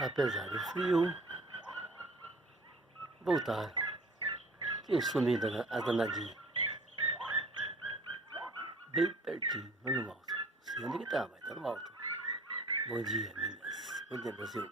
Apesar do frio, voltaram. Tinha sumido as danadinhas. Bem pertinho, lá no alto. Não sei onde que tá, mas tá no alto. Bom dia, Minas. Bom dia, Brasil.